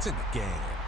It's in the game.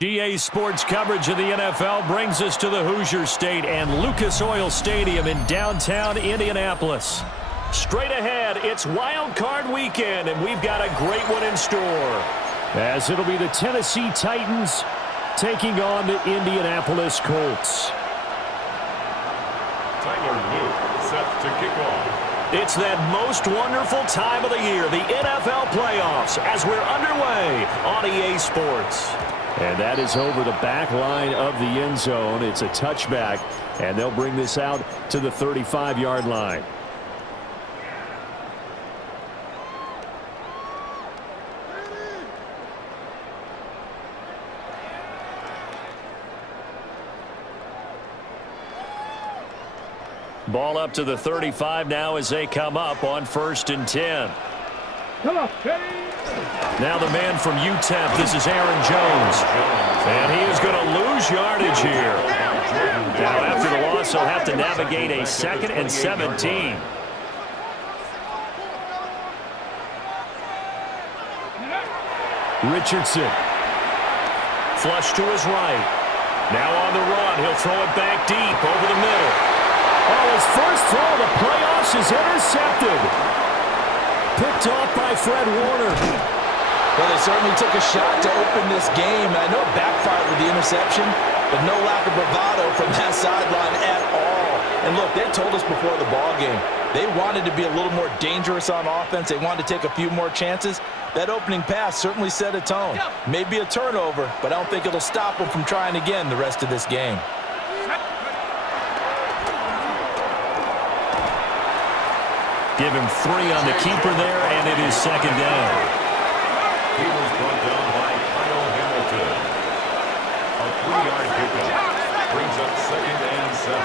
GA Sports coverage of the NFL brings us to the Hoosier State and Lucas Oil Stadium in downtown Indianapolis. Straight ahead, it's Wild Card Weekend, and we've got a great one in store, as it'll be the Tennessee Titans taking on the Indianapolis Colts. Tyler Luke set to kick off. It's that most wonderful time of the year, the NFL playoffs, as we're underway on EA Sports. And that is over the back line of the end zone. It's a touchback, and they'll bring this out to the 35-yard line. Ball up to the 35 now as they come up on 1st and 10. Now the man from UTEP, this is Aaron Jones. And he is going to lose yardage here. Now after the loss, he'll have to navigate a 2nd and 17. Richardson. Flush to his right. Now on the run, he'll throw it back deep over the middle. Oh, his first throw of the playoffs is intercepted. Picked off by Fred Warner. Well, they certainly took a shot to open this game. I know it backfired with the interception, but no lack of bravado from that sideline at all. And look, they told us before the ball game, they wanted to be a little more dangerous on offense. They wanted to take a few more chances. That opening pass certainly set a tone. Maybe a turnover, but I don't think it'll stop them from trying again the rest of this game. Give him 3 on the keeper there, and it is 2nd down. He was brought down by Kyle Hamilton. A 3-yard pickup brings up 2nd and 7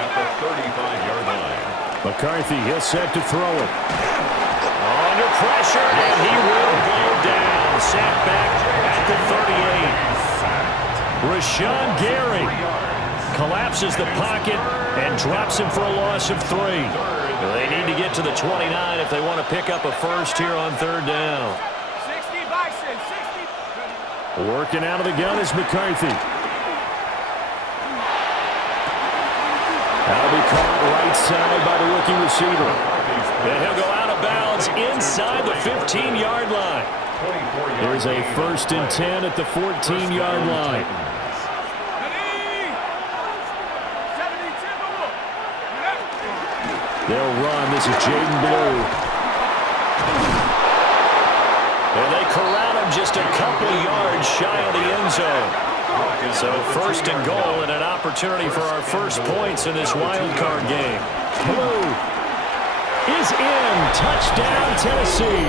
at the 35-yard line. McCarthy, he'll set to throw it. Under pressure, and he will go down. Sacked back at the 38. Rashawn Gary collapses the pocket and drops him for a loss of 3. They need to get to the 29 if they want to pick up a first here on 3rd down. 60 Bison, 60. Working out of the gun is McCarthy. That'll be caught right side by the rookie receiver. And he'll go out of bounds inside the 15-yard line. There's a 1st and 10 at the 14-yard line. They'll run. This is Jaden Blue. And they corral him just a couple yards shy of the end zone. So 1st and goal and an opportunity for our first points in this wild card game. Blue is in. Touchdown, Tennessee.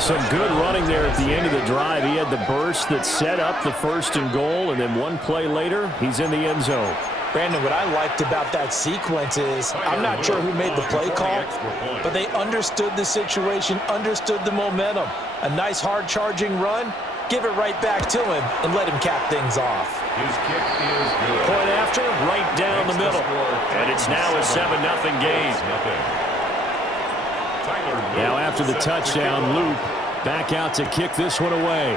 Some good running there at the end of the drive. He had the burst that set up the 1st and goal, and then one play later, he's in the end zone. Brandon, what I liked about that sequence is I'm not sure who made the play call, but they understood the situation, understood the momentum. A nice hard-charging run, give it right back to him, and let him cap things off. His kick is good. Point after, right down the middle. And it's now a 7-0 game. Now after the touchdown, Luke back out to kick this one away.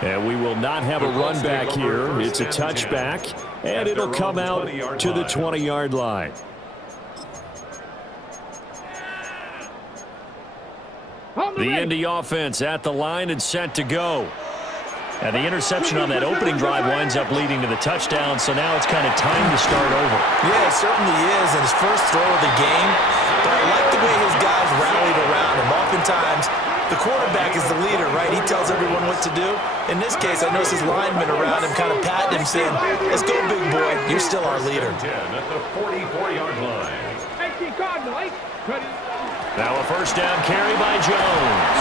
And we will not have a run back here. It's a touchback, and it'll come out to the 20-yard line. The Indy offense at the line and set to go. And the interception on that opening drive winds up leading to the touchdown, so now it's kind of time to start over. Yeah, it certainly is, and his first throw of the game. But I like the way his guys rallied around him. Oftentimes, the quarterback is the leader, right? He tells everyone what to do. In this case, I notice his linemen around him kind of patting him, saying, let's go, big boy. You're still our leader. 10 at the 44-yard line. Now a 1st down carry by Jones.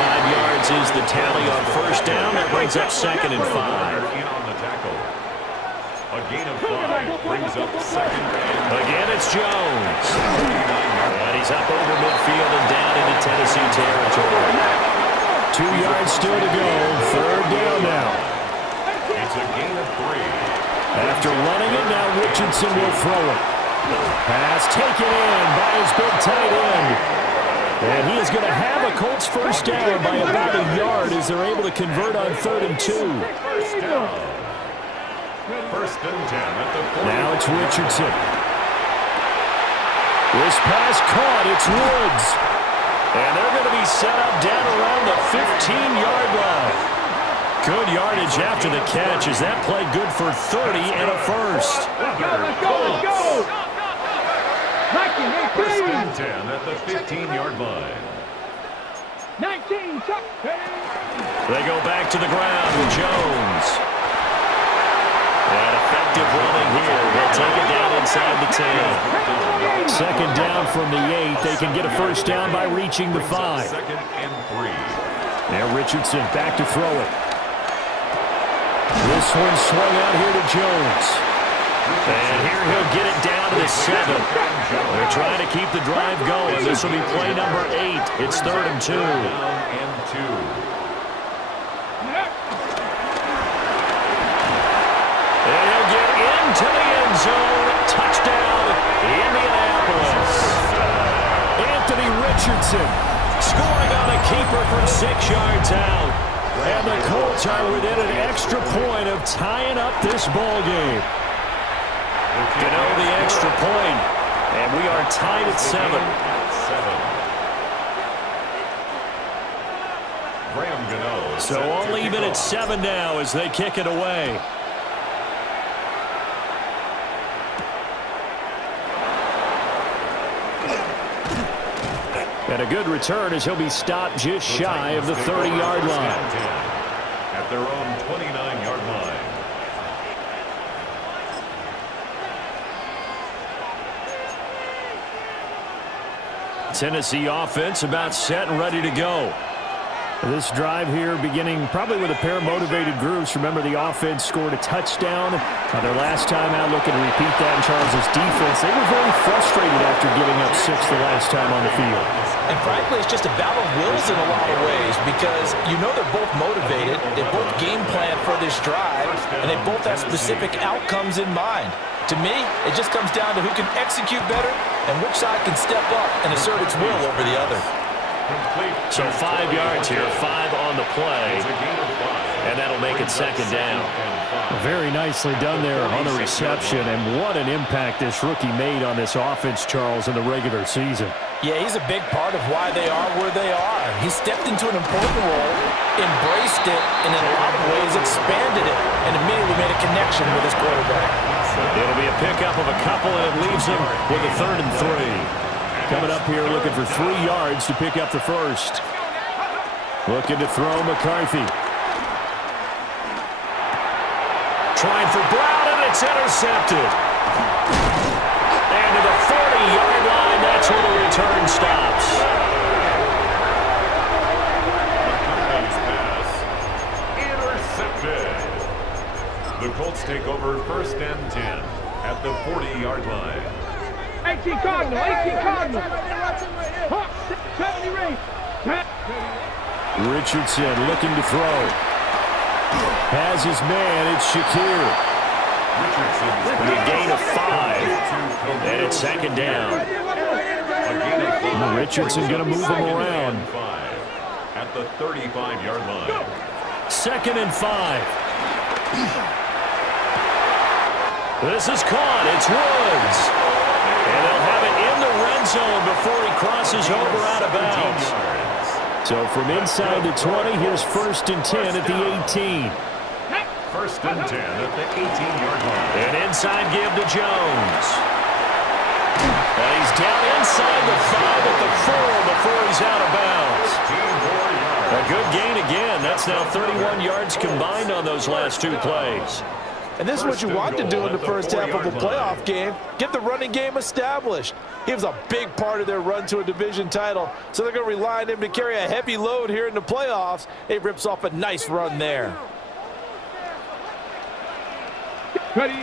5 yards is the tally on 1st down. That brings up 2nd and 5. In on the tackle. A gain of 5 brings up second and... Again, it's Jones. And he's up over midfield and down into Tennessee territory. 2 yards still to go. Third down now. It's a gain of 3. After running it, now Richardson will throw it. Pass taken in by his big tight end. And he is going to have a Colts first down by about a yard as they're able to convert on 3rd and 2. First down. First and 10 at the 40. Now it's Richardson. This pass caught. It's Woods. And they're going to be set up down around the 15-yard line. Good yardage after the catch as that play good for 30 and a first. Let's go, let's go, let's go! First and 10 at the 15-yard line. 19, Chuck. They go back to the ground with Jones. And effective running here. They'll take it down inside the 10. Second down from the 8. They can get a first down by reaching the 5. Second and 3. Now Richardson back to throw it. This one swung out here to Jones. And here he'll get it down to the 7. They're trying to keep the drive going. This will be play number 8. It's 3rd and 2. Down and 2. And he'll get into the end zone. Touchdown, Indianapolis. Anthony Richardson scoring on a keeper from 6 yards out. And the Colts are within an extra point of tying up this ball game. The extra point, and we are tied at 7. Graham Gano. So all even at 7 now as they kick it away. And a good return as he'll be stopped just shy of the 30-yard line. At their own 29-yard line. Tennessee offense about set and ready to go. This drive here beginning probably with a pair of motivated groups. Remember, the offense scored a touchdown their last time out, looking to repeat that in Charles' defense. They were very frustrated after giving up 6 the last time on the field. And frankly, it's just a battle of wills in a lot of ways because you know they're both motivated, they both game plan for this drive, and they both have specific outcomes in mind. To me, it just comes down to who can execute better and which side can step up and assert its will over the other. So 5 yards here, 5 on the play, and that'll make it second down. Very nicely done there on the reception, and what an impact this rookie made on this offense, Charles, in the regular season. Yeah, he's a big part of why they are where they are. He stepped into an important role, embraced it, and in a lot of ways expanded it, and immediately made a connection with his quarterback. It'll be a pickup of a couple, and it leaves him with a 3rd and 3. Coming up here looking for 3 yards to pick up the first. Looking to throw McCarthy. Trying for Brown, and it's intercepted. And to the 40-yard line, that's where the return stops. Intercepted. The Colts take over 1st and 10 at the 40-yard line. 18 Cardinal, 18 Cardinal. 70 ring. Richardson looking to throw. Has his man, it's Shakir. With a gain of 5. And it's second down. Richardson going to move him around. At the 35-yard line. 2nd and 5. This is caught. It's Woods. And they'll have it in the red zone before he crosses over out of bounds. So from inside the 20, here's 1st and 10 at the 18. 1st and 10 at the 18-yard line. And inside give to Jones. And he's down inside the 5 at the 4 before he's out of bounds. A good gain again. That's now 31 yards combined on those last 2 plays. And this is what you want to do in the first half of a playoff game. Get the running game established. He was a big part of their run to a division title, so they're going to rely on him to carry a heavy load here in the playoffs. He rips off a nice run there. Ready. And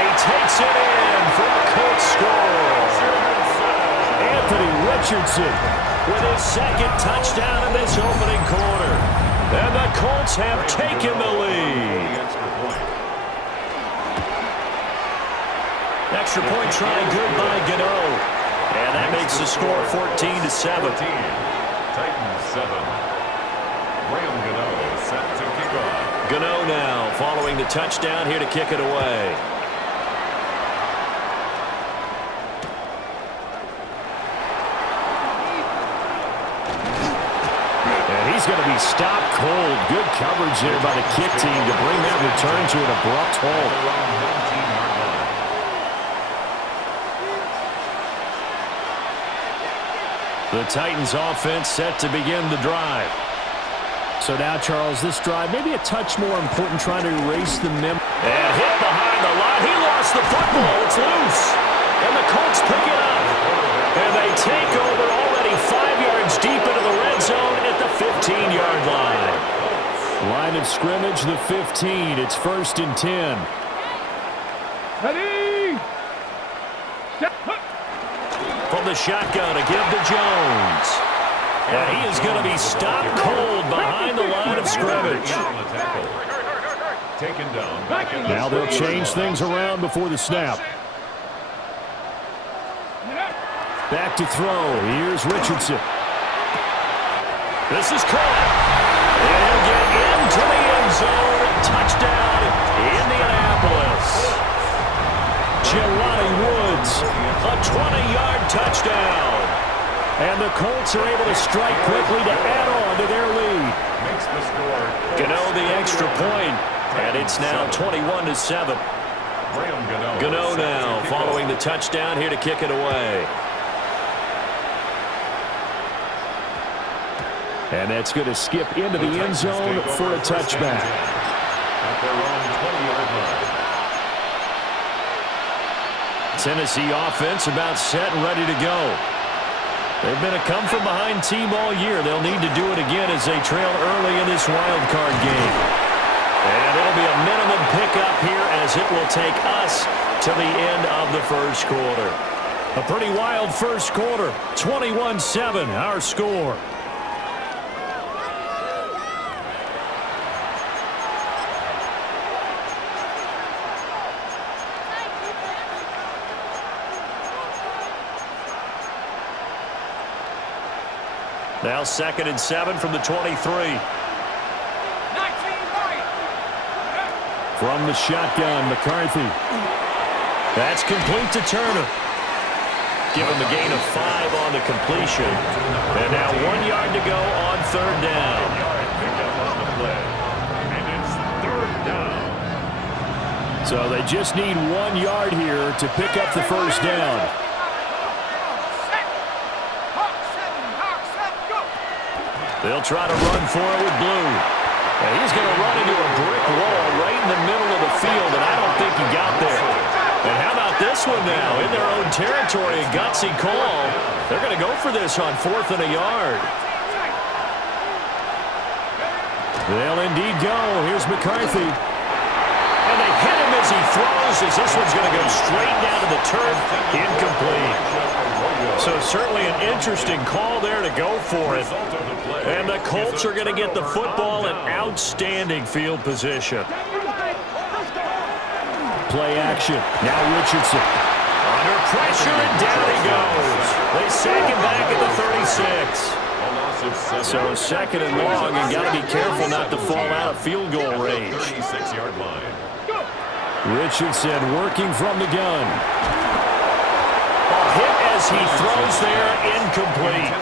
he takes it in for a Colts score. Anthony Richardson with his second touchdown in this opening quarter. And the Colts have taken the lead. Extra point try good by Gano. And that makes the score 14-7. Titans 7. Graham Gano set to kick off. Gano now following the touchdown here to kick it away. And he's going to be stopped cold. Good coverage there by the kick team to bring that return to an abrupt halt. The Titans offense set to begin the drive. So now, Charles, this drive maybe a touch more important, trying to erase the memory. And hit behind the line. He lost the football. It's loose. And the Colts pick it up. And they take over already 5 yards deep into the red zone at the 15-yard line. Line of scrimmage, the 15. It's 1st and 10. Ready. Step. From the shotgun to give to Jones. And he is going to be stopped cold behind the line of scrimmage. Taken down back in the Now they'll change things around before the snap. Back to throw. Here's Richardson. This is caught. And he'll get into the end zone. Touchdown, Indianapolis. Jelani Woods, a 20-yard touchdown. And the Colts are able to strike quickly to add on to their lead. Makes the score. Gano the extra point, and it's now 21-7. Gano now following the touchdown here to kick it away. And that's going to skip into the end zone for a touchback. At their own 20-yard line. Tennessee offense about set and ready to go. They've been a come-from-behind team all year. They'll need to do it again as they trail early in this wild card game. And it'll be a minimum pickup here as it will take us to the end of the first quarter. A pretty wild first quarter. 21-7, our score. Now 2nd and 7 from the 23. From the shotgun, McCarthy. That's complete to Turner. Give him a gain of 5 on the completion. And now 1 yard to go on 3rd down. And it's 3rd down. So they just need 1 yard here to pick up the first down. They'll try to run for it with Blue. And he's going to run into a brick wall right in the middle of the field, and I don't think he got there. And how about this one now? In their own territory, a gutsy call. They're going to go for this on 4th and a yard. They'll indeed go. Here's McCarthy. And they hit him as he throws, as this one's going to go straight down to the turf. Incomplete. So certainly an interesting call there to go for it. And the Colts are going to get the football in outstanding field position. Play action. Now Richardson. Under pressure, and down he goes. They sack him back at the 36. So 2nd and long, and got to be careful not to fall out of field goal range. 36-yard line. Richardson working from the gun. Hit as he throws there, incomplete.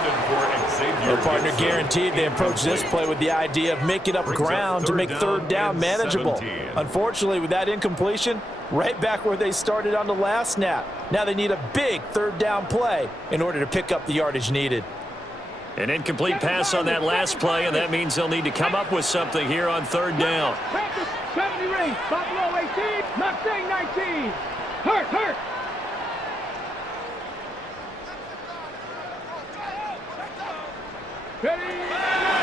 Their partner guaranteed they approach this play with the idea of making up ground to make 3rd down manageable. Unfortunately, with that incompletion, right back where they started on the last snap. Now they need a big 3rd down play in order to pick up the yardage needed. An incomplete pass on that last play, and that means they'll need to come up with something here on 3rd down. 70 rings, Buffalo 18, Mustang 19. Hurt.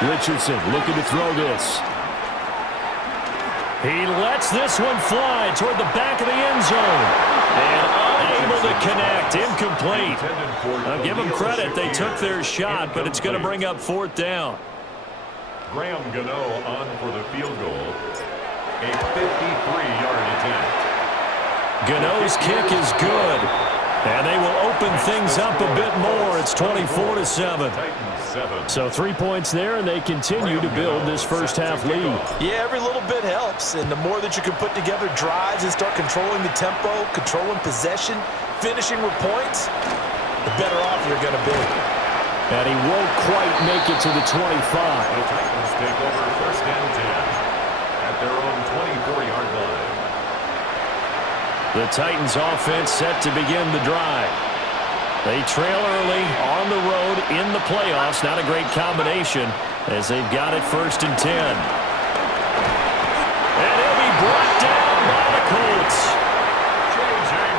Richardson looking to throw this. He lets this one fly toward the back of the end zone. And unable to connect. Incomplete. I'll give them credit. They took their shot, but it's going to bring up 4th down. Graham Gano on for the field goal. A 53-yard attempt. Gano's kick is good. And they will open things up a bit more. It's 24-7. So 3 points there, and they continue to build this first half lead. Yeah, every little bit helps, and the more that you can put together drives and start controlling the tempo, controlling possession, finishing with points, the better off you're going to be. And he won't quite make it to the 25. The Titans take over 1st and 10 at their own 24-yard line. The Titans offense set to begin the drive. They trail early on the road in the playoffs. Not a great combination as they've got it 1st and 10. And he'll be brought down by the Colts.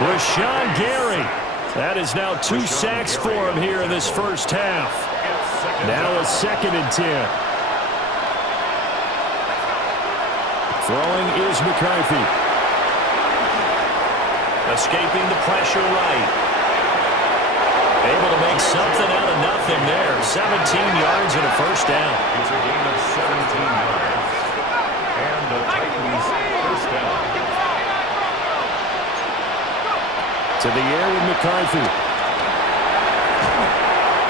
Rashawn Gary. That is now 2 sacks for him here in this first half. Now a 2nd and 10. Throwing is McCarthy. Escaping the pressure right. Able to make something out of nothing there. 17 yards and a 1st down. It's a gain of 17 yards. And the Titans 1st down. To the air with McCarthy.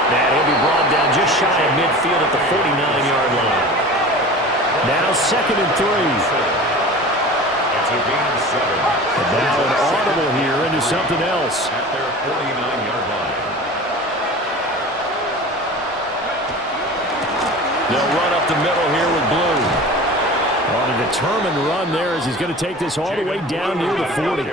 And he'll be brought down just shy of midfield at the 49-yard line. Now 2nd and 3. It's a gain of 7. And now an audible here into something else. At their 49-yard line. They'll run up the middle here with Blue. On a determined run there as he's going to take this all the way down near the 40.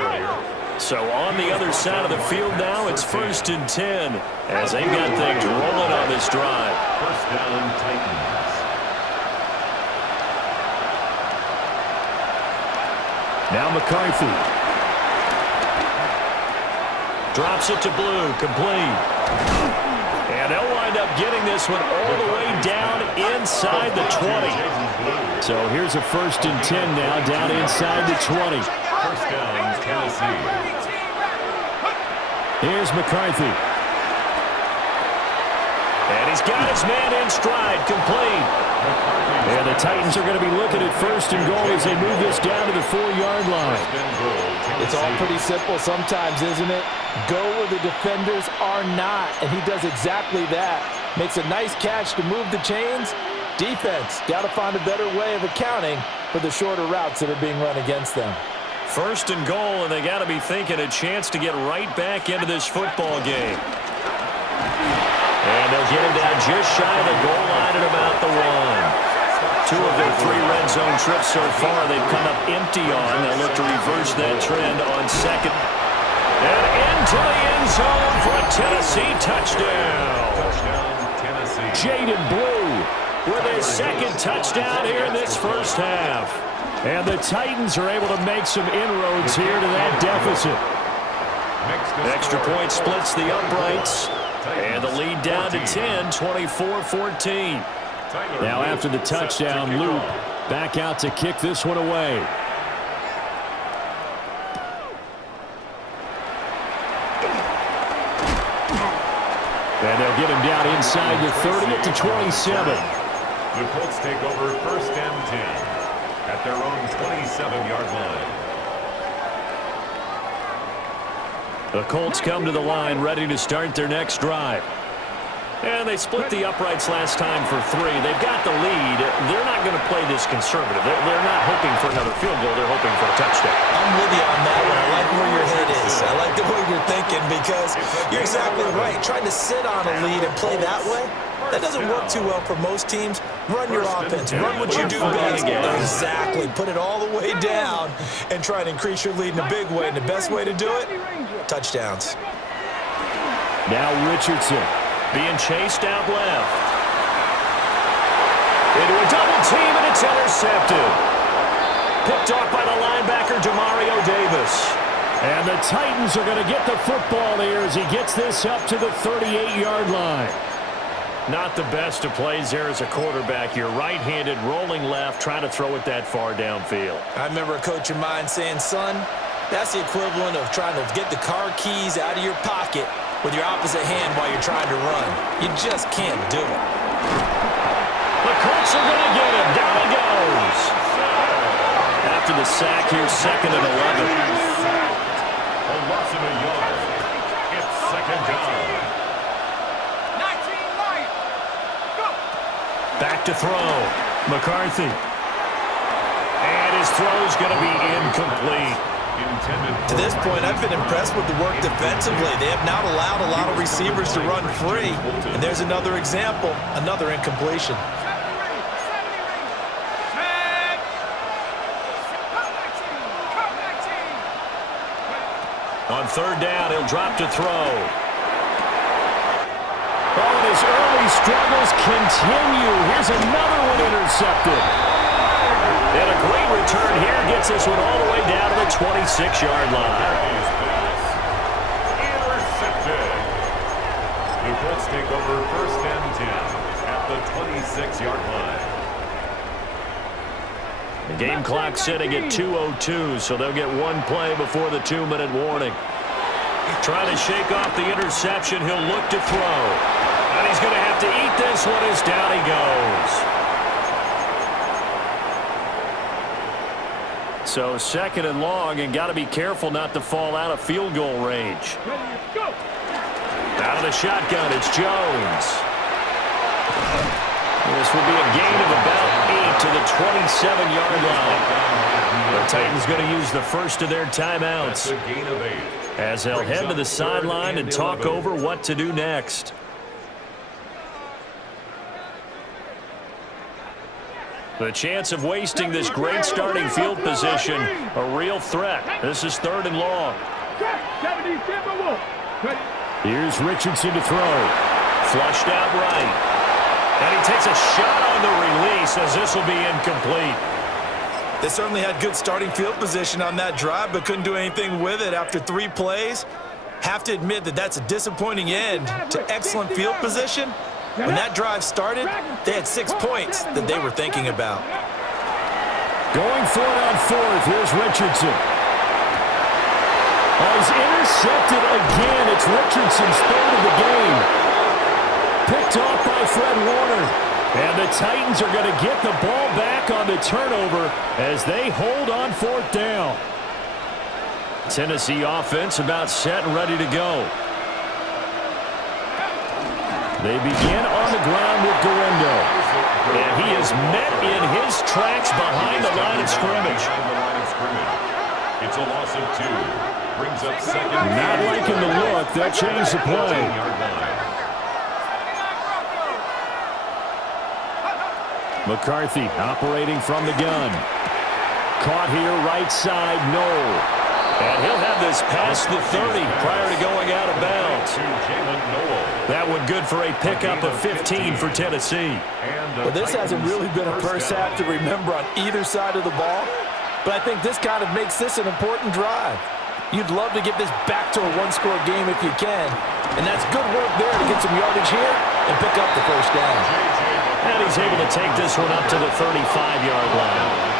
So on the other side of the field now, it's 1st and 10 as they've got things rolling on this drive. 1st down, Titans. Now McCarthy. Drops it to Blue, complete. And they'll wind up getting this one all the way down inside the 20. So here's a 1st and 10 now down inside the 20. 1st down, Tennessee. Here's McCarthy. And he's got his man in stride, complete. And the Titans are going to be looking at 1st and goal as they move this down to the 4-yard line. It's all pretty simple sometimes, isn't it? Go where the defenders are not, and he does exactly that. Makes a nice catch to move the chains. Defense, got to find a better way of accounting for the shorter routes that are being run against them. 1st and goal, and they got to be thinking a chance to get right back into this football game. And they'll get him down just shy of the goal line at about the 1. 2 of their 3 red zone trips so far they've come up empty on. They'll look to reverse that trend on 2nd. And into the end zone for a Tennessee touchdown. Touchdown, Tennessee. Jaden Blue with his 2nd touchdown here in this first half. And the Titans are able to make some inroads here to that deficit. Extra point splits the uprights. And the lead down to 10, 24-14. Now after the touchdown, Luke back out to kick this one away. And they'll get him down inside the 30 at the 27. The Colts take over 1st and 10 at their own 27-yard line. The Colts come to the line ready to start their next drive. And they split the uprights last time for 3. They've got the lead. They're not going to play this conservative. They're not hoping for another field goal. They're hoping for a touchdown. I'm with you on that one. I like where your head is. I like the way you're thinking because you're exactly right. Trying to sit on a lead and play that way, that doesn't work too well for most teams. Run your offense. Run what you do best. Exactly. Put it all the way down and try and increase your lead in a big way. And the best way to do it, touchdowns. Now Richardson being chased out left. Into a double team, and it's intercepted. Picked off by the linebacker, Demario Davis. And the Titans are going to get the football here as he gets this up to the 38-yard line. Not the best of plays there as a quarterback. You're right-handed, rolling left, trying to throw it that far downfield. I remember a coach of mine saying, son, that's the equivalent of trying to get the car keys out of your pocket with your opposite hand while you're trying to run. You just can't do it. The Colts are going to get him. Down he goes. After the sack, here's 2nd and 11. A loss of a yard. It's 2nd down. 19 Lions. Go. Back to throw. McCarthy. And his throw's going to be incomplete. To this point, I've been impressed with the work defensively. They have not allowed a lot of receivers to run free. And there's another example, another incompletion. 70 rings. Set. Come 19. Come 19. On 3rd down, he'll drop to throw. Oh, and his early struggles continue. Here's another one intercepted. And a great return here gets this one all the way down to the 26-yard line. Intercepted. The Colts take over 1st and 10 at the 26-yard line. The game clock sitting at 2:02, so they'll get one play before the 2-minute warning. Trying to shake off the interception. He'll look to throw. And he's going to have to eat this one as down he goes. So 2nd and long, and got to be careful not to fall out of field goal range. Ready, go. Out of the shotgun, it's Jones. This will be a gain of about 8 to the 27-yard line. The Titans going to use the first of their timeouts, That's a gain of 8. as they'll head to the sideline and talk over what to do next. The chance of wasting this great starting field position, a real threat. This is 3rd and long. 70 Timberwolves. Ready. Here's Richardson to throw. Flushed out right. And he takes a shot on the release as this will be incomplete. They certainly had good starting field position on that drive, but couldn't do anything with it after 3 plays. Have to admit that that's a disappointing end to excellent field position. When that drive started, they had 6 points that they were thinking about. Going for it on 4th. Here's Richardson. Oh, he's intercepted again. It's Richardson's 3rd of the game. Picked off by Fred Warner. And the Titans are going to get the ball back on the turnover as they hold on 4th down. Tennessee offense about set and ready to go. They begin on the ground with Guerendo. And he is met in his tracks behind the line of scrimmage. It's a loss of 2. Brings up 2nd. Not liking the look. They'll change the play. McCarthy operating from the gun. Caught here right side, Noel. And he'll have this past the 30 prior to going out of bounds. That one good for a pickup of 15 for Tennessee. Well, this hasn't really been a first half to remember on either side of the ball, but I think this kind of makes this an important drive. You'd love to get this back to a one-score game if you can, and that's good work there to get some yardage here and pick up the 1st down. And he's able to take this one up to the 35-yard line.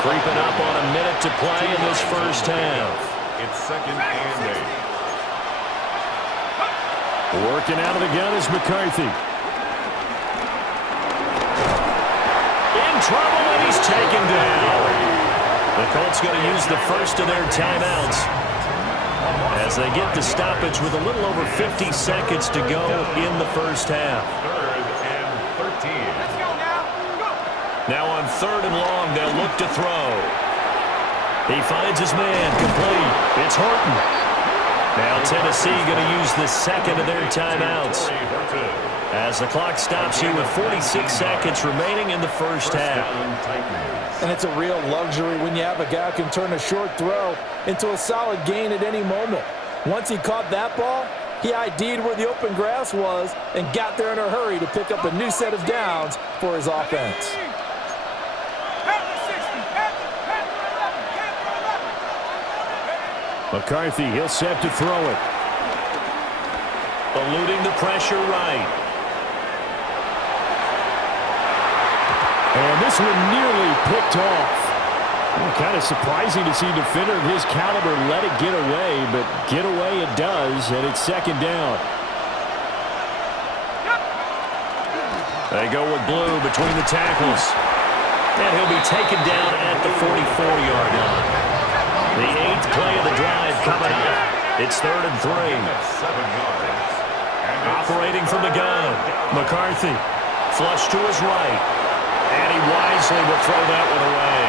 Creeping up on a minute to play in this first half. It's 2nd and 8. Working out of the gun is McCarthy. In trouble, and he's taken down. The Colts going to use the first of their timeouts as they get the stoppage with a little over 50 seconds to go in the first half. 3rd and 13. Let's go now. Go. Now on 3rd and long, they'll look to throw. He finds his man, complete. It's Horton. Now Tennessee going to use the second of their timeouts as the clock stops here with 46 seconds remaining in the first half. And it's a real luxury when you have a guy who can turn a short throw into a solid gain at any moment. Once he caught that ball, he ID'd where the open grass was and got there in a hurry to pick up a new set of downs for his offense. McCarthy, he'll set to throw it. Eluding the pressure right. And this one nearly picked off. Kind of surprising to see a defender of his caliber let it get away, but get away it does, and it's second down. They go with Blue between the tackles. And he'll be taken down at the 44-yard line. The 8th play of the drive coming up. It's 3rd and 3. 7 yards. Operating from the gun. McCarthy. Flush to his right. And he wisely will throw that one away.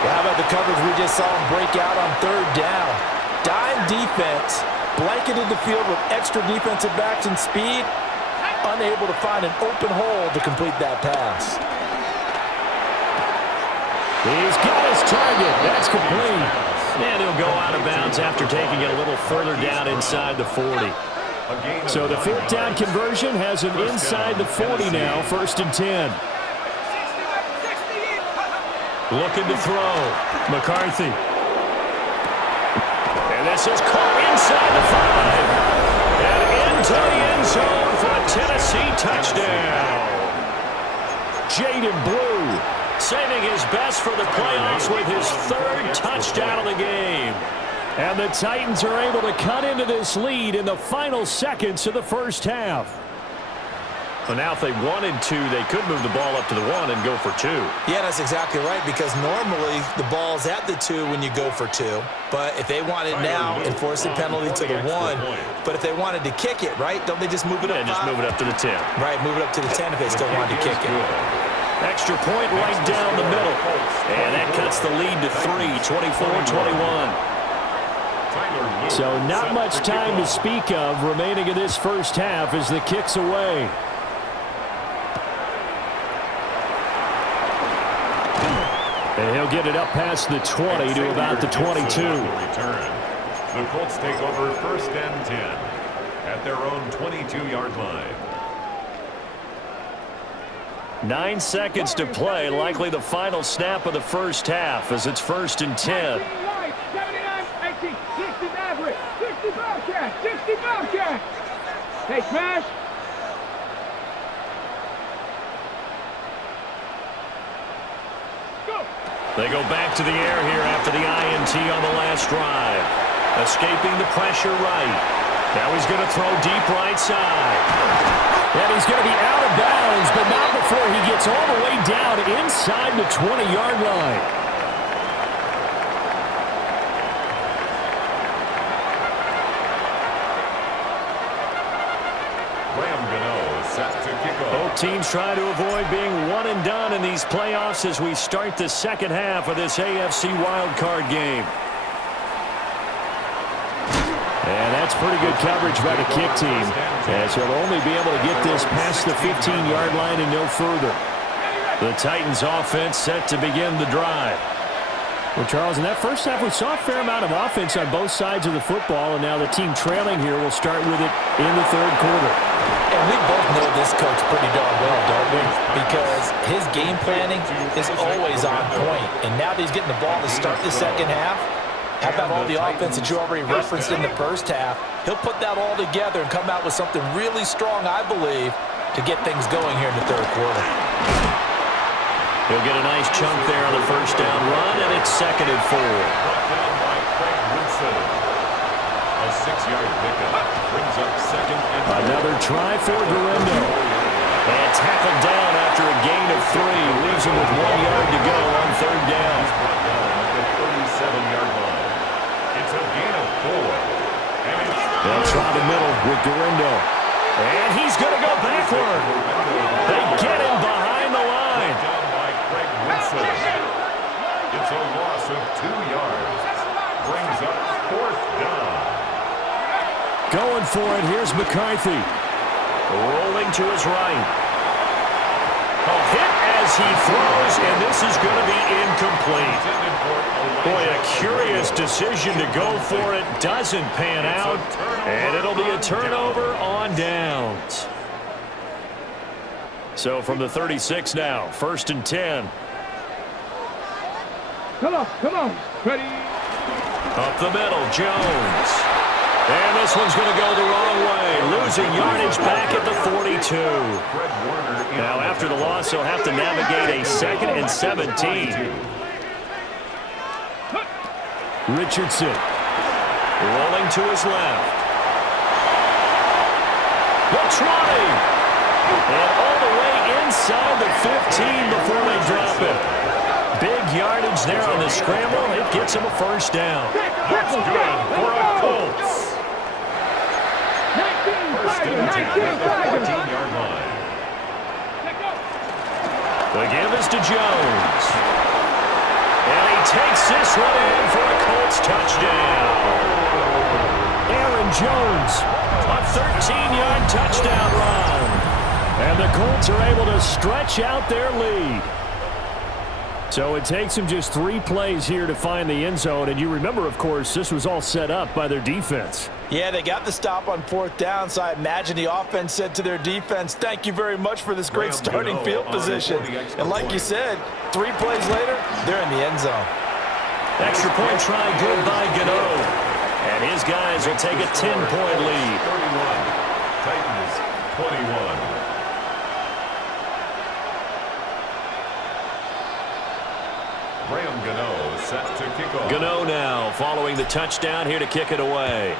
Well, how about the coverage we just saw him break out on 3rd down? Dime defense, blanketed the field with extra defensive backs and speed, unable to find an open hole to complete that pass. He's got his target. That's complete. And he'll go out of bounds after taking it a little further down inside the 40. So the 4th down conversion has him inside the 40 now, 1st and 10. Looking to throw. McCarthy. And this is caught inside the 5. And into the end zone for a Tennessee touchdown. Jaden Blue saving his best for the playoffs with his 3rd touchdown of the game. And the Titans are able to cut into this lead in the final seconds of the first half. Well, now if they wanted to, they could move the ball up to the 1 and go for 2. Yeah, that's exactly right, because normally the ball's at the 2 when you go for 2. But if they want it now, enforce the penalty to the 1. But if they wanted to kick it, right, don't they just move it up? Yeah, just move it up to the 10. Right, move it up to the 10 if they still wanted to kick it. Extra point right down the middle. And that cuts the lead to 3, 24-21. So not much time to speak of remaining in this first half as the kick's away. And he'll get it up past the 20 to about the 22. The Colts take over 1st and 10 at their own 22-yard line. 9 seconds to play, likely the final snap of the first half as it's 1st and 10. 79-18, 60 Maverick, 60 Bobcat, 60 Bobcat. Hey, Smash. Go. They go back to the air here after the INT on the last drive. Escaping the pressure right. Now he's going to throw deep right side. And he's going to be out of bounds, but not before he gets all the way down inside the 20-yard line. Graham Gano is set to kick off. Both teams try to avoid being one and done in these playoffs as we start the second half of this AFC wildcard game. And that's pretty good coverage by the kick team, as he'll only be able to get this past the 15-yard line and no further. The Titans offense set to begin the drive. Well, Charles, in that first half, we saw a fair amount of offense on both sides of the football, and now the team trailing here will start with it in the 3rd quarter. And we both know this coach pretty darn well, don't we? Because his game planning is always on point. And now that he's getting the ball to start the second half, how about all the offense that you already referenced in the first half? He'll put that all together and come out with something really strong, I believe, to get things going here in the 3rd quarter. He'll get a nice chunk there on the first down run, and it's 2nd and 4. Brought down by Craig Woodson. A 6-yard pickup brings up 2nd and 4. Another try for Gurindo. And tackled down after a gain of 3. Leaves him with 1 yard to go on 3rd down. He's brought down at the 37-yard line. It's a gain of 4. And it's They'll try the middle with Gurindo. And he's going to go backward. They get him behind the line. down by Craig Woodson. It's a loss of 2 yards. Brings up 4th down. Going for it, here's McCarthy. Rolling to his right. A hit as he throws, and this is going to be incomplete. Boy, a curious decision to go for it. Doesn't pan out, and it'll be a turnover on downs. So from the 36 now, 1st and 10. Come on, ready. Up the middle, Jones. And this one's going to go the wrong way, losing yardage back at the 42. Now, after the loss, he'll have to navigate a 2nd and 17. Richardson. Rolling to his left. The 20. And all the way inside the 15 before they drop it. Big yardage there on the scramble. It gets him a first down. That's good for a Colts. 14-yard line. The give is to Jones. And he takes this one in for a Colts touchdown. Aaron Jones, a 13-yard touchdown run. And the Colts are able to stretch out their lead. So it takes them just 3 plays here to find the end zone. And you remember, of course, this was all set up by their defense. Yeah, they got the stop on 4th down, so I imagine the offense said to their defense, thank you very much for this great starting field position. And like you said, 3 plays later, they're in the end zone. Extra point try good by Gano. And his guys will take a 10-point lead. 31. Titans 21. Graham Gano set to kick off. Gano now following the touchdown here to kick it away.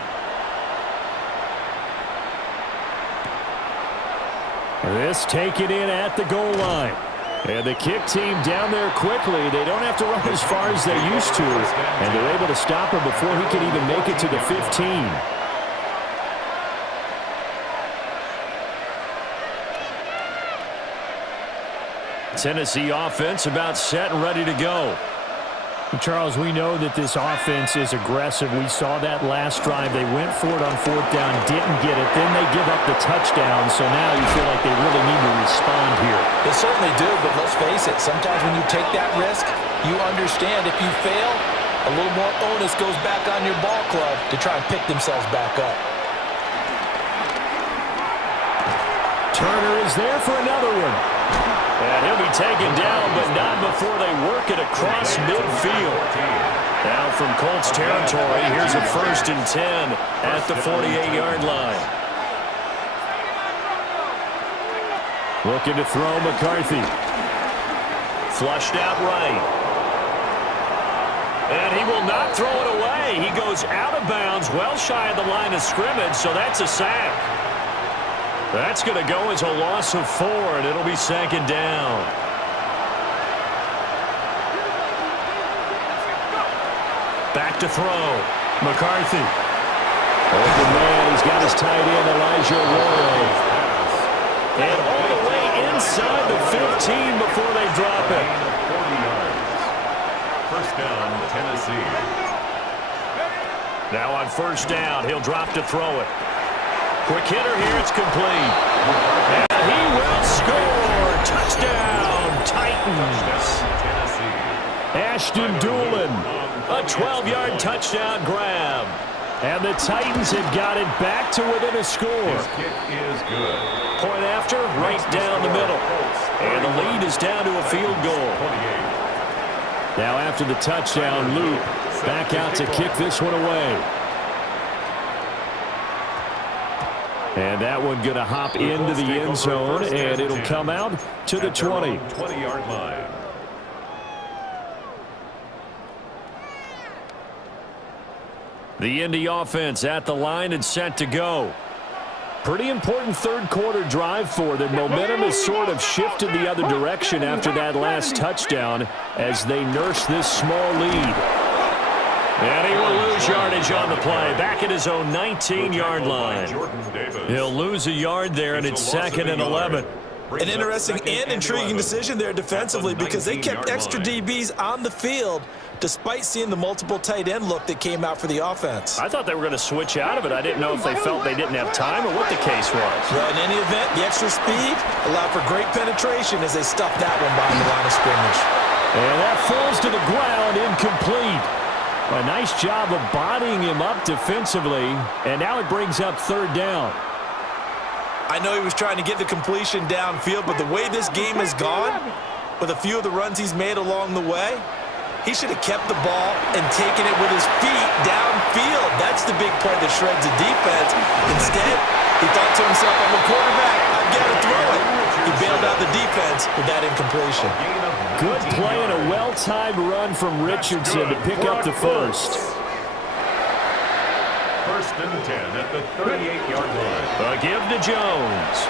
This taken in at the goal line. And the kick team down there quickly. They don't have to run as far as they used to. And they're able to stop him before he can even make it to the 15. Tennessee offense about set and ready to go. Charles, we know that this offense is aggressive. We saw that last drive. They went for it on 4th down, didn't get it. Then they give up the touchdown, so now you feel like they really need to respond here. They certainly do, but let's face it, sometimes when you take that risk, you understand if you fail, a little more onus goes back on your ball club to try and pick themselves back up. Turner is there for another one. And he'll be taken down, but not before they work it across midfield. Now from Colts territory, here's a 1st and 10 at the 48-yard line. Looking to throw McCarthy. Flushed out right. And he will not throw it away. He goes out of bounds, well shy of the line of scrimmage, so that's a sack. That's going to go as a loss of 4, and it'll be 2nd down. Back to throw. McCarthy. Open man, he's got his tight end, Elijah Arroyo. And all the way inside the 15 before they drop it. 40 yards. First down, Tennessee. Now on 1st down, he'll drop to throw it. Quick hitter here, it's complete. And he will score. Touchdown, Titans. Tennessee. Ashton Doolin. A 12-yard touchdown grab. And the Titans have got it back to within a score. His kick is good. Point after, right down the middle. And the lead is down to a field goal. 28. Now after the touchdown, Luke back out to kick this one away. And that one going to hop into the end zone, and it'll come out to the 20. 20-yard line. The Indy offense at the line and set to go. Pretty important 3rd quarter drive for them. Momentum has sort of shifted the other direction after that last touchdown as they nurse this small lead. And he will lose yardage on the play. Back at his own 19-yard line. He'll lose a yard there, and it's 2nd and 11. An interesting and intriguing decision there defensively because they kept extra DBs on the field despite seeing the multiple tight end look that came out for the offense. I thought they were going to switch out of it. I didn't know if they felt they didn't have time or what the case was. Well, in any event, the extra speed allowed for great penetration as they stuffed that one behind the line of scrimmage. And that falls to the ground, incomplete. A nice job of bodying him up defensively, and now it brings up 3rd down. I know he was trying to get the completion downfield, but the way this game has gone, with a few of the runs he's made along the way, He should have kept the ball and taken it with his feet downfield. That's the big play that shreds the defense. Instead, he thought to himself, I'm a quarterback. I've got to throw it. He bailed out the defense with that incompletion. Good play and a well-timed run from Richardson to pick up the first. First and 10 at the 38-yard line. A give to Jones.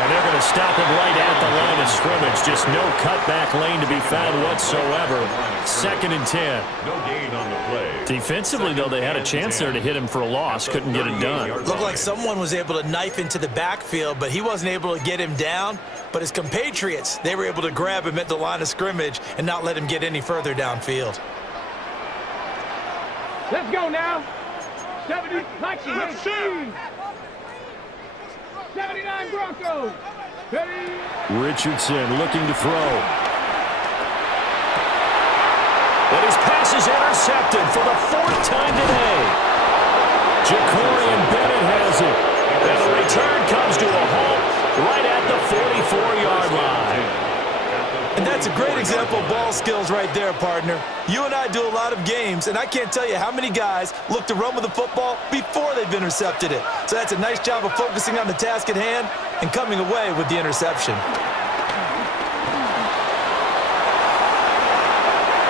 And they're going to stop him right at the line of scrimmage. Just no cutback lane to be found whatsoever. Second and 10. No gain on the play. Defensively, though, they had a chance there to hit him for a loss. Couldn't get it done. Looked like someone was able to knife into the backfield, but he wasn't able to get him down. But his compatriots, they were able to grab him at the line of scrimmage and not let him get any further downfield. Let's go now. 70, 19, 79 Broncos. Ready? Richardson looking to throw. But his pass is intercepted for the fourth time today. Jacorian Bennett has it. And the return comes to a halt right at the 44-yard line. And that's a great example of ball skills right there, partner. You and I do a lot of games, and I can't tell you how many guys look to run with the football before they've intercepted it. So that's a nice job of focusing on the task at hand and coming away with the interception.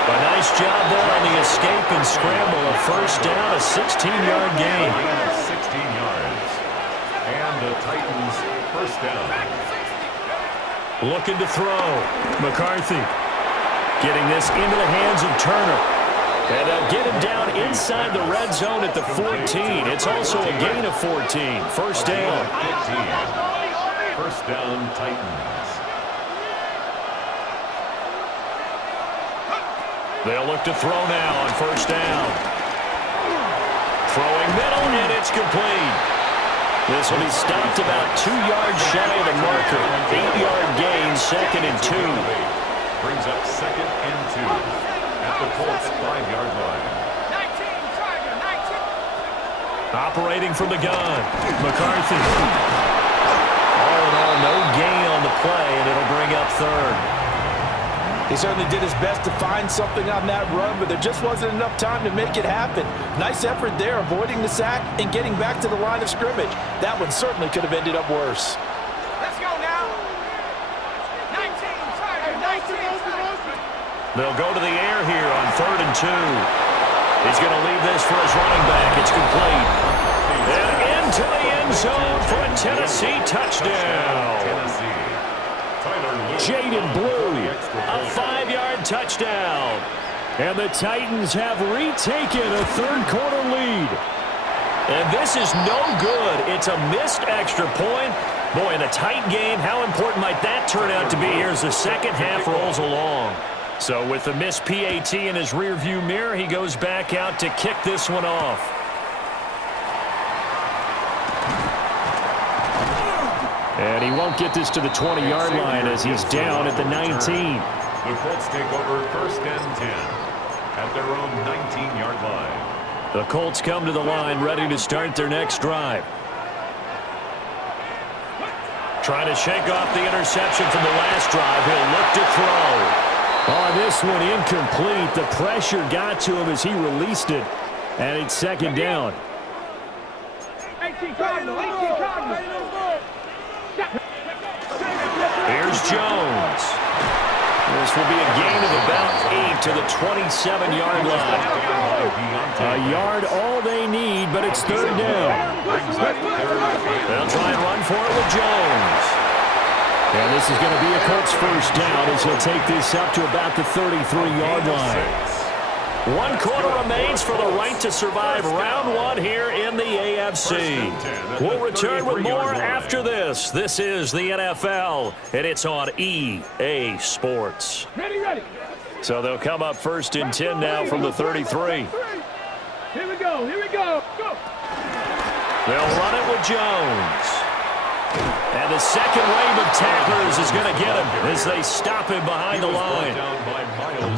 A nice job there on the escape and scramble. A first down, a 16-yard gain. 16 yards. And the Titans first down. Looking to throw. McCarthy getting this into the hands of Turner. And they'll get him down inside the red zone at the 14. It's also a gain of 14. First down. 15. First down, Titans. They'll look to throw now on first down. Throwing middle, and it's complete. This will be stopped about 2 yards shy of the marker. 8-yard gain, second and 2. Brings up second and 2 at the Colts 5-yard line. 19, Tiger, 19. Operating from the gun, McCarthy. All in all, no gain on the play, and it'll bring up third. He certainly did his best to find something on that run, but there just wasn't enough time to make it happen. Nice effort there, avoiding the sack and getting back to the line of scrimmage. That one certainly could have ended up worse. Let's go now. 19, Tiger, 19. They'll go to the air here on third and 2. He's going to leave this for his running back. It's complete. And into the end zone for a Tennessee touchdown. Jaden Blue, a 5-yard touchdown. And the Titans have retaken a third-quarter lead. And this is no good. It's a missed extra point. Boy, in a tight game, how important might that turn out to be here as the second half rolls along? So with the missed PAT in his rearview mirror, he goes back out to kick this one off. And he won't get this to the 20-yard line as he's down at the 19. The Colts take over first and 10 at their own 19-yard line. The Colts come to the line ready to start their next drive. Trying to shake off the interception from the last drive. He'll look to throw. On this one, incomplete. The pressure got to him as he released it. And it's second down. 18 Cardinal, 18 Cardinal. Here's Jones. This will be a gain of about 8 to the 27-yard line. A yard all they need, but it's third down. They'll try and run for it with Jones. And this is going to be a Colts first down as he'll take this up to about the 33-yard line. 1 quarter remains for the right to survive round 1 here in the AFC. We'll return with more after this. This is the NFL, and it's on EA Sports. Ready. So they'll come up first and 10 now from the 33. Here we go. Go. They'll run it with Jones. And the second wave of tacklers is going to get him as they stop him behind the line.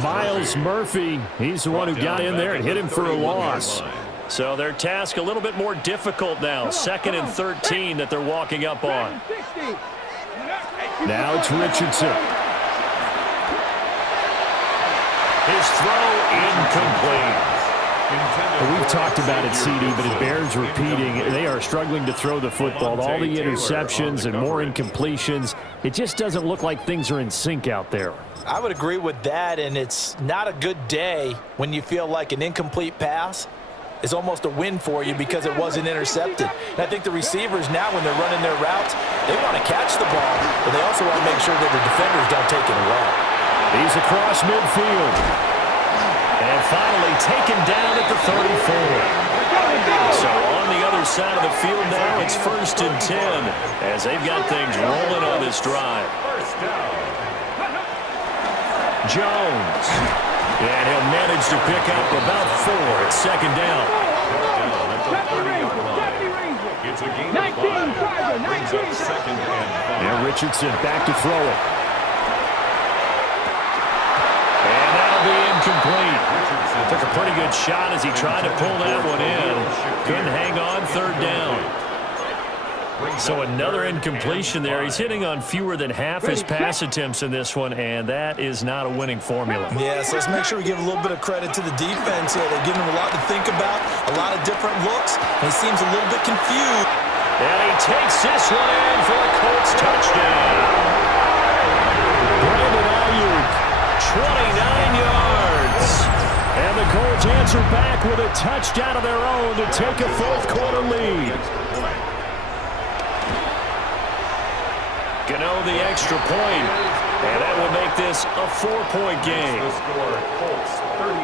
Myles Murphy, he's the one who got in there and hit him for a loss. So their task a little bit more difficult now. Second and 13 that they're walking up on. Now it's Richardson. His throw incomplete. Well, we've talked about it, CD, but it bears repeating. They are struggling to throw the football. All the interceptions and more incompletions. It just doesn't look like things are in sync out there. I would agree with that, and it's not a good day when you feel like an incomplete pass is almost a win for you because it wasn't intercepted. And I think the receivers now, when they're running their routes, they want to catch the ball, but they also want to make sure that the defenders don't take it away. He's across midfield. And finally taken down at the 34. So on the other side of the field now, it's 1st and 10 as they've got things rolling on this drive. Jones. And he'll manage to pick up about 4 at 2nd down. It's a gain of 5. Brings up 2nd and 5. Now Richardson back to throw it. And that'll be incomplete. Took a pretty good shot as he tried to pull that one in. Couldn't hang on 3rd down. So another incompletion there. He's hitting on fewer than half his pass attempts in this one, and that is not a winning formula. Yeah, so let's make sure we give a little bit of credit to the defense here. They're giving him a lot to think about, a lot of different looks, and he seems a little bit confused. And he takes this one in for a Colts touchdown. Brandon Ayuk, 29 yards. And the Colts answer back with a touchdown of their own to take a 4th quarter lead. Gano the extra point, and that will make this a 4-point game. The score, Colts 38,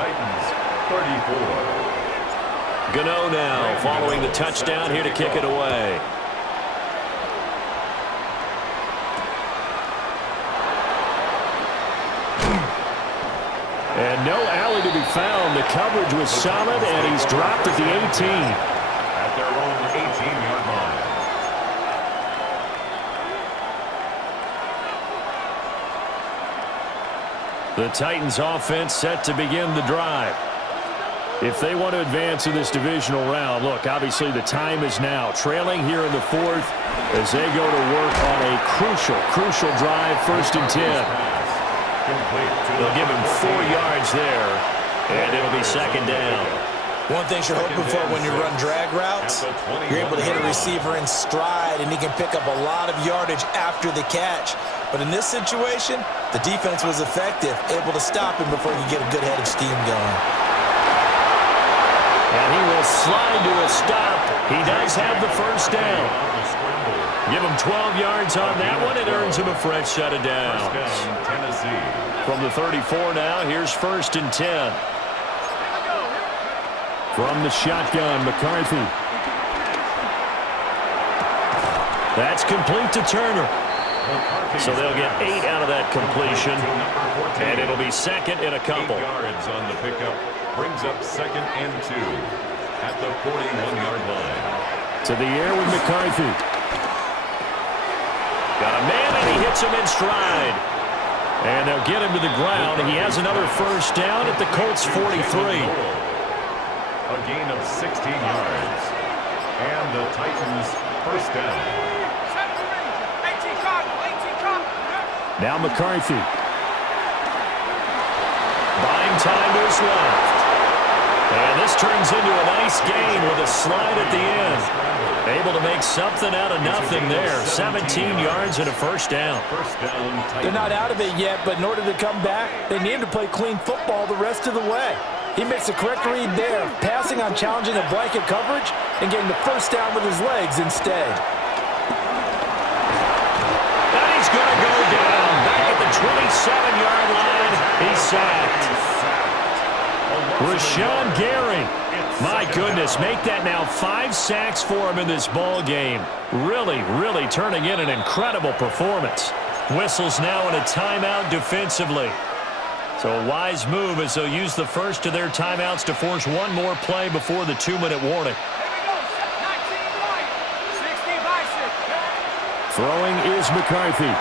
Titans 34. Gano now following the touchdown here to kick it away. And no alley to be found. The coverage was solid, and he's dropped at the 18. At their own 18-yard line. The Titans offense set to begin the drive. If they want to advance in this divisional round, look, obviously the time is now. Trailing here in the 4th as they go to work on a crucial drive, 1st and 10. They'll give him 4 yards there, and it'll be 2nd down. One thing you're hoping for when you run drag routes, you're able to hit a receiver in stride, and he can pick up a lot of yardage after the catch. But in this situation, the defense was effective, able to stop him before he could get a good head of steam going. And he will slide to a stop. He does have the 1st down. Give him 12 yards on that one. It earns him a fresh set of downs. From the 34 now, here's 1st and 10. From the shotgun, McCarthy. That's complete to Turner. So they'll get 8 out of that completion, and it'll be 2nd and a couple. 8 yards on the pickup brings up 2nd and 2 at the 41-yard line. To the air with McCarthy. Got a man, and he hits him in stride. And they'll get him to the ground. He has another 1st down at the Colts 43. A gain of 16 yards. And the Titans 1st down. Now McCarthy. Buying time to his left. And this turns into a nice gain with a slide at the end. Able to make something out of nothing there. 17 yards and a 1st down. They're not out of it yet, but in order to come back, they need to play clean football the rest of the way. He makes the correct read there, passing on challenging a blanket coverage and getting the 1st down with his legs instead. And he's going to go down. Back at the 27-yard line. He's sacked. Rashawn Gary. My goodness, make that now 5 sacks for him in this ball game. Really turning in an incredible performance. Whistles now in a timeout defensively. So a wise move as they'll use the first of their timeouts to force one more play before the 2-minute warning. Throwing is McCarthy.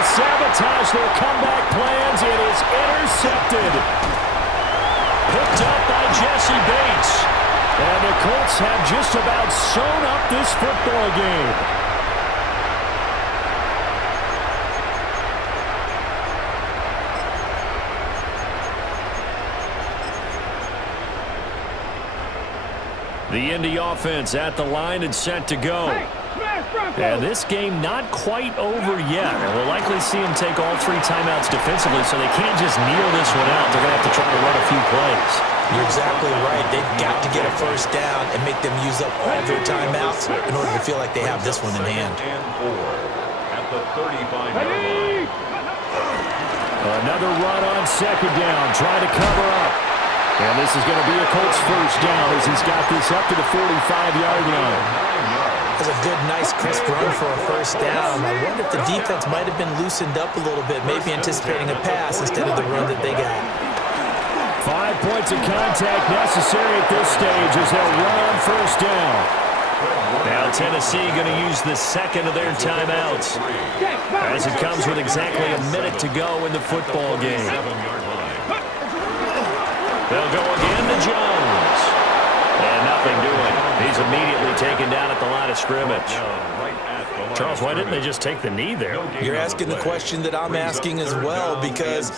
Sabotage their comeback plans. It is intercepted. Picked up by Jesse Bates. And the Colts have just about sewn up this football game. The Indy offense at the line and set to go. And this game not quite over yet. And we'll likely see them take all 3 timeouts defensively, so they can't just kneel this one out. They're going to have to try to run a few plays. You're exactly right. They've got to get a first down and make them use up all their timeouts in order to feel like they have this one in hand. And 4 at the 35-yard line. Another run on second down, trying to cover up. And this is going to be a Colts first down as he's got this up to the 45-yard line. That's a good, nice, crisp run for a first down. I wonder if the defense might have been loosened up a little bit, maybe anticipating a pass instead of the run that they got. 5 points of contact necessary at this stage as they'll run on first down. Now Tennessee going to use the second of their timeouts as it comes with exactly a minute to go in the football game. They'll go again to Jones. And nothing doing. He's immediately taken down at the line of scrimmage. Charles, why didn't they just take the knee there? You're asking the question that I'm asking as well, because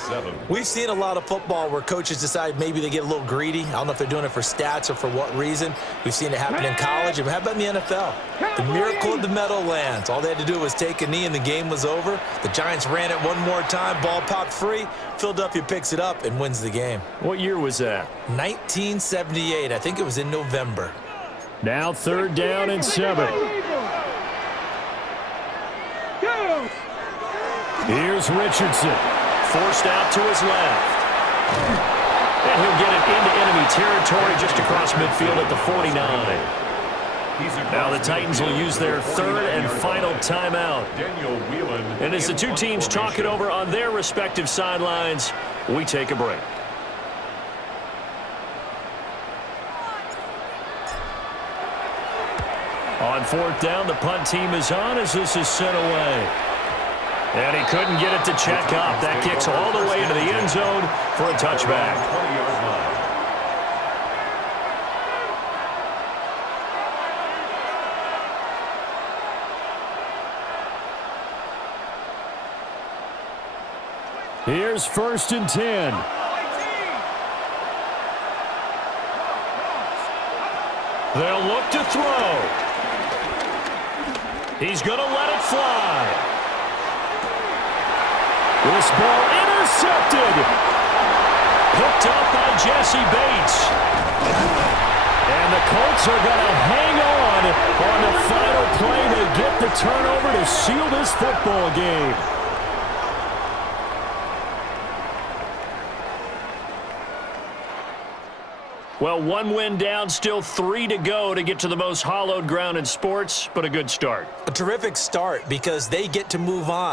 we've seen a lot of football where coaches decide maybe they get a little greedy. I don't know if they're doing it for stats or for what reason. We've seen it happen in college. And how about in the NFL? The miracle of the Meadowlands. All they had to do was take a knee and the game was over. The Giants ran it one more time. Ball popped free. Philadelphia picks it up and wins the game. What year was that? 1978. I think it was in November. Now 3rd down and 7. Here's Richardson. Forced out to his left. And he'll get it into enemy territory just across midfield at the 49. Now the Titans will use their 3rd and final timeout. And as the two teams talk it over on their respective sidelines, we take a break. On 4th down, the punt team is on as this is sent away. And he couldn't get it to check up. That kicks all the way into the end zone for a touchback. 20-yard line. Here's 1st and 10. They'll look to throw. He's going to let it fly. This ball intercepted. Picked up by Jesse Bates. And the Colts are going to hang on the final play to get the turnover to seal this football game. Well, 1 win down, still 3 to go to get to the most hallowed ground in sports, but a good start. A terrific start because they get to move on.